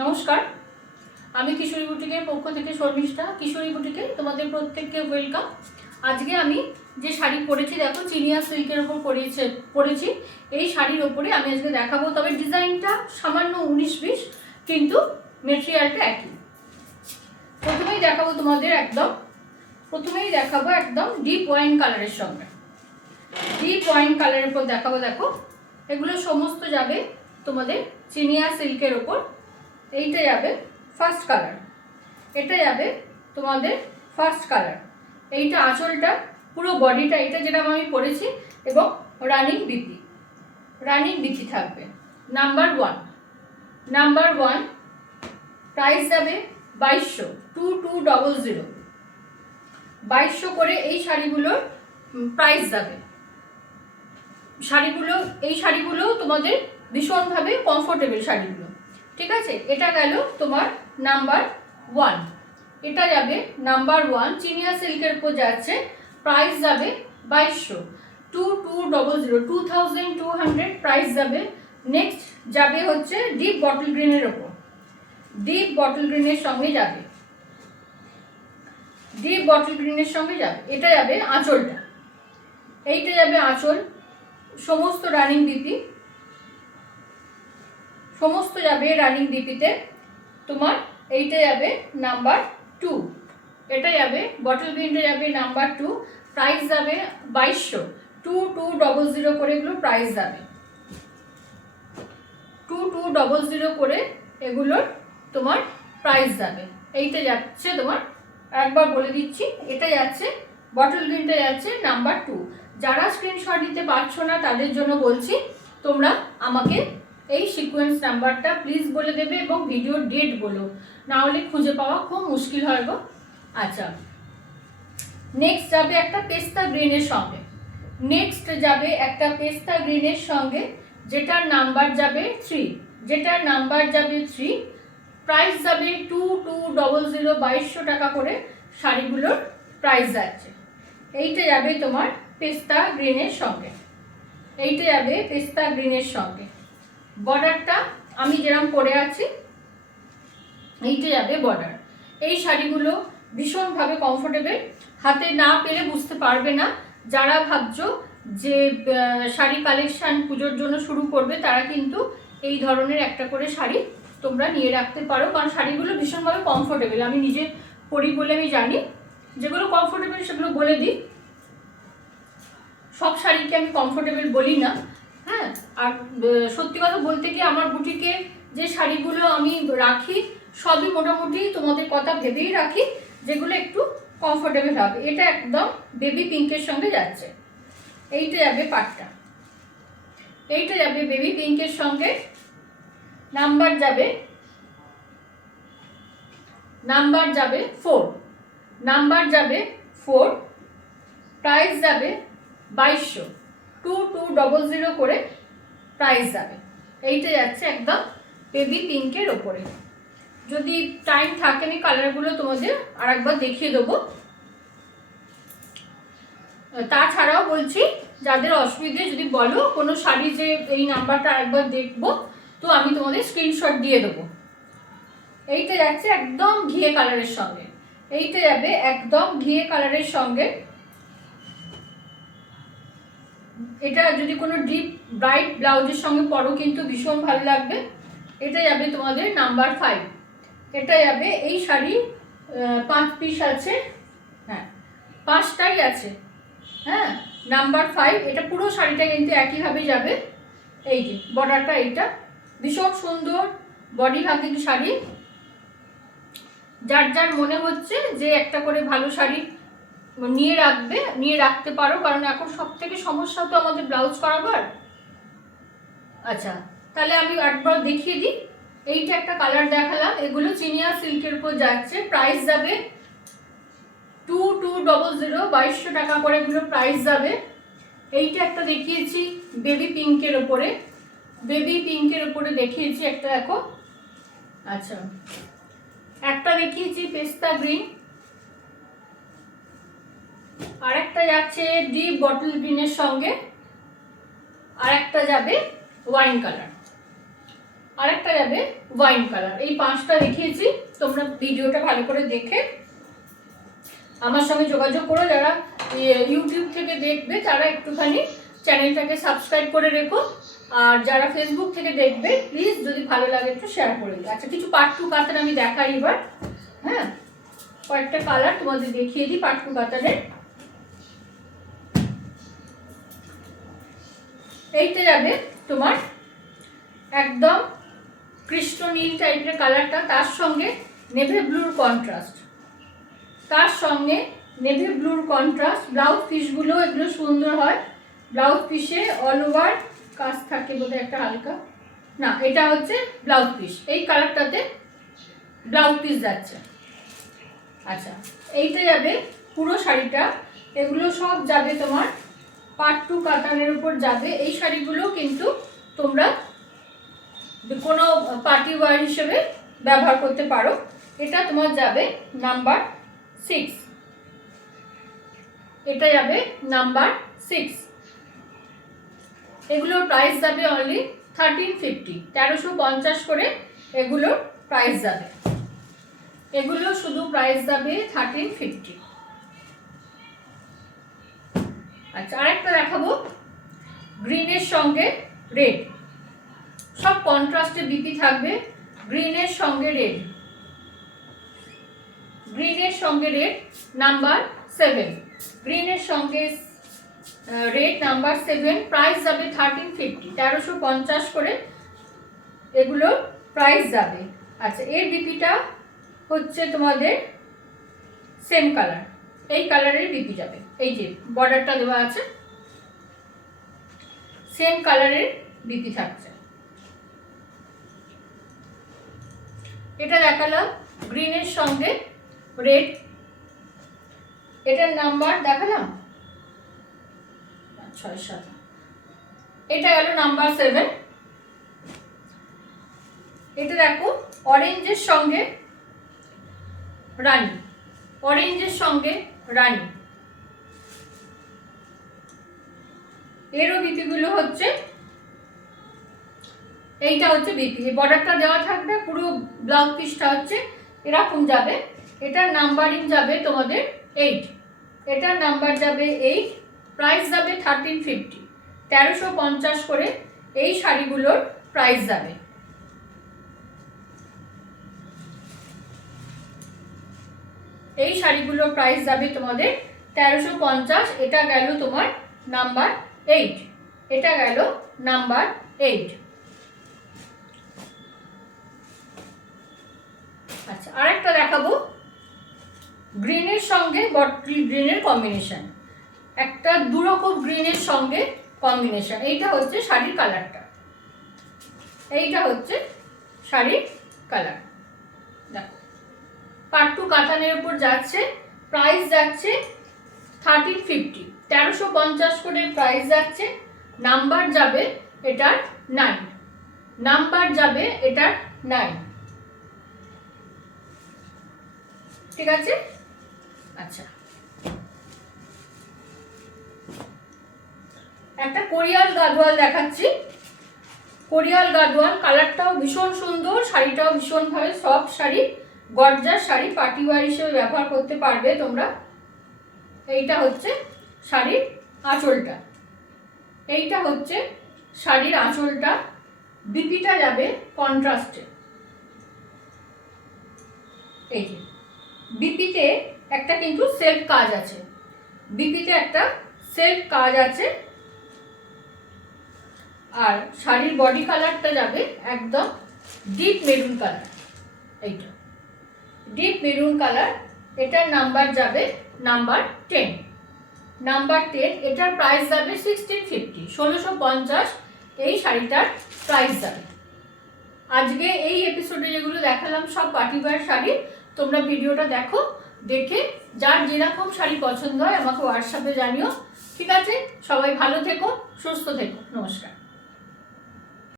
নমস্কার, আমি কিশোরী বুটিকের পক্ষ থেকে শর্মিষ্ঠা। কিশোরী বুটিকে তোমাদের প্রত্যেককে ওয়েলকাম। আজকে আমি যে শাড়ি পরেছি দেখো, চিনিয়া সিল্কের ওপর পরেছি। এই শাড়ির ওপরে আমি আজকে দেখাবো, তবে ডিজাইনটা সামান্য 19-20, কিন্তু মেটেরিয়ালটা একই। প্রথমেই দেখাবো একদম ডিপ ওয়াইন কালারের সঙ্গে। ডিপ ওয়াইন কালারের উপর দেখাবো। দেখো, এগুলো সমস্ত যাবে তোমাদের চিনিয়া সিল্কের ওপর। এইটা যাবে ফার্স্ট কালার, এটা যাবে তোমাদের ফার্স্ট কালার। এইটা আঁচলটা, পুরো বডিটা, এটা যেটা আমি পরেছি, এবং রানিং বিথি থাকবে। নাম্বার ওয়ান প্রাইস যাবে 2200, 2200 2200 করে এই শাড়িগুলোর প্রাইস যাবে। এই শাড়িগুলো তোমাদের ভীষণভাবে কমফোর্টেবল শাড়িগুলো, ঠিক আছে। এটা গেল তোমার নাম্বার ওয়ান। এটা যাবে নাম্বার ওয়ান, চিনিয়া সিল্কের উপর যাচ্ছে, প্রাইস যাবে 2200, 2200 প্রাইস যাবে। নেক্সট যাবে হচ্ছে ডিপ বটল গ্রিনের ওপর, ডিপ বটল গ্রিনের সঙ্গে যাবে, এটা যাবে আঁচলটা, এইটা যাবে আঁচল, সমস্ত রানিং বিপি, সমস্ত যাবে রানিং বিপিতে তোমার। এইটা যাবে নাম্বার টু, এটা যাবে বটল গ্রিনটা যাবে নাম্বার টু, প্রাইস যাবে 2200, 2200 করে এগুলো প্রাইস যাবে। 2200 করে এগুলোর তোমার প্রাইস যাবে। এইটা যাচ্ছে তোমার, একবার বলে দিচ্ছি, এটা যাচ্ছে বটল গ্রিনটা যাচ্ছে নাম্বার টু। যারা স্ক্রিনশট নিতে পারছো না তাদের জন্য বলছি, তোমরা আমাকে এই সিকোয়েন্স নাম্বারটা প্লিজ বলে দেবে এবং ভিডিওর ডেট বলো, না হলে খুঁজে পাওয়া খুব মুশকিল হয় গো। আচ্ছা, নেক্সট যাবে একটা পেস্তা গ্রিনের সঙ্গে, যেটার নাম্বার যাবে 3, প্রাইস যাবে 2200, 2200 টাকা করে শাড়িগুলোর প্রাইস যাচ্ছে। এইটা যাবে তোমার পেস্তা গ্রিনের সঙ্গে, বর্ডারটা আমি যেরকম পরে আছি, এইটা যাবে বর্ডার। এই শাড়িগুলো ভীষণভাবে কমফোর্টেবল, হাতে না পেলে বুঝতে পারবে না। যারা ভাবছো যে শাড়ি কালেকশন পুজোর জন্য শুরু করবে, তারা কিন্তু এই ধরনের একটা করে শাড়ি তোমরা নিয়ে রাখতে পারো, কারণ শাড়িগুলো ভীষণভাবে কমফোর্টেবল। আমি নিজে পরি বলে আমি জানি, যেগুলো কমফোর্টেবল সেগুলো বলে দিই। সব শাড়িকে আমি কমফোর্টেবল বলি না, হ্যাঁ। আর সত্যি কথা বলতে গিয়ে আমার বুটিকে যে শাড়িগুলো আমি রাখি, সবই মোটামুটি তোমাদের কথা ভেবেই রাখি, যেগুলো একটু কমফোর্টেবল হবে। এটা একদম বেবি পিঙ্কের সঙ্গে যাচ্ছে, এইটা যাবে পাটটা, এইটা যাবে বেবি পিঙ্কের সঙ্গে। নাম্বার যাবে 4, প্রাইস যাবে 2200, 2200 করে প্রাইস যাবে। এইটা যাচ্ছে একদম বেবি পিঙ্কের ওপরে। যদি টাইম থাকে আমি কালারগুলো তোমাদের আর একবার দেখিয়ে দেবো। তাছাড়াও বলছি, যাদের অসুবিধে যদি বলো কোনো শাড়ি যে এই নাম্বারটা আরেকবার দেখবো, তো আমি তোমাদের স্ক্রিনশট দিয়ে দেবো। এইটা যাচ্ছে একদম ঘিয়ে কালারের সঙ্গে, এটা যদি কোনো ডিপ ব্রাইট ব্লাউজের সঙ্গে পরো কিন্তু ভীষণ ভালো লাগবে। এটা যাবে তোমাদের নাম্বার 5, এটা যাবে, এই শাড়ি 5 পিস আছে, হ্যাঁ 5টাই আছে, হ্যাঁ। নাম্বার 5, এটা পুরো শাড়িটা কিন্তু একইভাবে যাবে। এই যে বর্ডারটা, এইটা ভীষণ সুন্দর বডি হাতিং শাড়ি। যার মনে হচ্ছে যে একটা করে ভালো শাড়ি নিয়ে রাখতে পারো, কারণ এখন সব থেকে সমস্যা তো আমাদের ব্লাউজ করাবার। আচ্ছা, তাহলে আমি একবার দেখিয়ে দিই। এইটা একটা কালার দেখালাম, এগুলো চিনিয়া সিল্কের উপর যাচ্ছে, প্রাইস যাবে 2200, 2200 টাকা করে এগুলো প্রাইস যাবে। এইটা একটা দেখিয়েছি বেবি পিঙ্কের ওপরে দেখিয়েছি একটা, দেখো। আচ্ছা, একটা দেখিয়েছি পেস্তা গ্রিন, আর একটা যাচ্ছে ডিপ বটল গ্রিনের সঙ্গে, আর একটা যাবে ওয়াইন কালার। আরেকটা যাবে ওয়াইন কালার। এই 5টা দেখিয়েছি, তোমরা ভিডিওটা ভালো করে দেখে আমার সঙ্গে যোগাযোগ করো। যারা ইউটিউব থেকে দেখবে তারা একটুখানি চ্যানেলটাকে সাবস্ক্রাইব করে রেখো, আর যারা ফেসবুক থেকে দেখবে প্লিজ যদি ভালো লাগে একটু শেয়ার করে দিও। আচ্ছা, কিছু পার্ট 2 কাতার আমি দেখাই এবার। হ্যাঁ, কয়েকটা কালার তোমাদের দেখিয়ে দিই পার্ট 2 কাতারের। এইটা যাবে তোমার একদম কৃষ্ণ নীল টাইপের কালারটা, তার সঙ্গে নেভি ব্লুর কন্ট্রাস্ট, তার সঙ্গে নেভি ব্লুর কন্ট্রাস্ট। ব্লাউজ পিসগুলো এগুলো সুন্দর হয়, ব্লাউজ পিসে অল ওভার কাজ থাকে বোধহয় একটা হালকা, না এটা হচ্ছে ব্লাউজ পিস, এই কালারটাতে ব্লাউজ পিস যাচ্ছে। আচ্ছা, এইটা যাবে পুরো শাড়িটা, এগুলো সব যাবে তোমার পার্ট 2 কাতানের উপর যাবে। এই শাড়িগুলো কিন্তু তোমরা কোনো পার্টি ওয়্যার হিসেবে ব্যবহার করতে পারো। এটা তোমার যাবে নাম্বার 6, এটা যাবে নাম্বার 6। এগুলোর প্রাইস যাবে অনলি 1350, 1350 করে এগুলোর প্রাইস যাবে। এগুলো শুধু প্রাইস যাবে 1350। আচ্ছা, আরেকটা দেখাবো গ্রিনের সঙ্গে রেড, সব কন্ট্রাস্টে বিপি থাকবে। গ্রিনের সঙ্গে রেড, গ্রিনের সঙ্গে রেড নাম্বার 7, গ্রিনের সঙ্গে রেড নাম্বার 7, প্রাইস যাবে 1350, 1350 করে এগুলোর প্রাইস যাবে। আচ্ছা, এর বিপিটা হচ্ছে তোমাদের সেম কালার, এই কালারের বিপি যাবে, এই যে বর্ডারটা দেওয়া আছে সেম কালারের বিপি থাকছে। এটা দেখালাম গ্রিনের সঙ্গে রেড, এটার নাম্বার দেখালাম 6-7, এটা গেল নাম্বার 7। এটা দেখো অরেঞ্জের সঙ্গে রানী, অরেঞ্জের সঙ্গে রানী, এরও বিপিগুলো হচ্ছে, এইটা হচ্ছে বিপি, বর্ডারটা দেওয়া থাকবে, পুরো ব্লাউজ পিসটা হচ্ছে এরকম যাবে। এটার নাম্বারিং যাবে তোমাদের 8, এটার নাম্বার যাবে 8, প্রাইস যাবে 1350, 1350 করে এই শাড়িগুলোর প্রাইস যাবে। এই শাড়িগুলোর প্রাইস যাবে তোমাদের 1350। এটা গেল তোমার নাম্বার 8, এটা গেল নাম্বার 8। আচ্ছা, আরেকটা দেখাবো গ্রিনের সঙ্গে বটল গ্রিনের কম্বিনেশন, একটা দুরকম গ্রিনের সঙ্গে কম্বিনেশন। এইটা হচ্ছে শাড়ির কালারটা, এইটা হচ্ছে শাড়ির কালার। দেখো পার্ট 2 কাতানের উপর যাচ্ছে, প্রাইস যাচ্ছে 1350, 1350 করে প্রাইস যাচ্ছে। নাম্বার যাবে এটার 9, নাম্বার যাবে এটার 9, ঠিক আছে। আচ্ছা, একটা কোরিয়াল গাদোয়াল দেখাচ্ছি, কোরিয়াল গাদোয়াল, কালারটাও ভীষণ সুন্দর, শাড়িটাও ভীষণভাবে soft sari, gorgeous sari, party wear হিসেবে ব্যবহার করতে পারবে তোমরা। এইটা হচ্ছে শাড়ির আঁচলটা, এইটা হচ্ছে শাড়ির আঁচলটা, বিপিটা যাবে কন্ট্রাস্টে। এই যে বিপিতে একটা কিন্তু সেলফ কাজ আছে, বিপিতে একটা সেলফ কাজ আছে। আর শাড়ির বডি কালারটা যাবে একদম ডিপ মেরুন কালার, এইটা ডিপ মেরুন কালার। এটার নাম্বার যাবে নাম্বার 10, নাম্বার 10। এটার প্রাইস যাবে 1650, 1650 এই শাড়িটার প্রাইস যাবে। আজকে এই এপিসোডে যেগুলো দেখালাম সব পার্টি ওয়্যার শাড়ি, তোমরা ভিডিওটা দেখো, দেখে যার যেরকম শাড়ি পছন্দ হয় আমাকে হোয়াটসঅ্যাপে জানিও, ঠিক আছে। সবাই ভালো থেকো, সুস্থ থেকো, নমস্কার।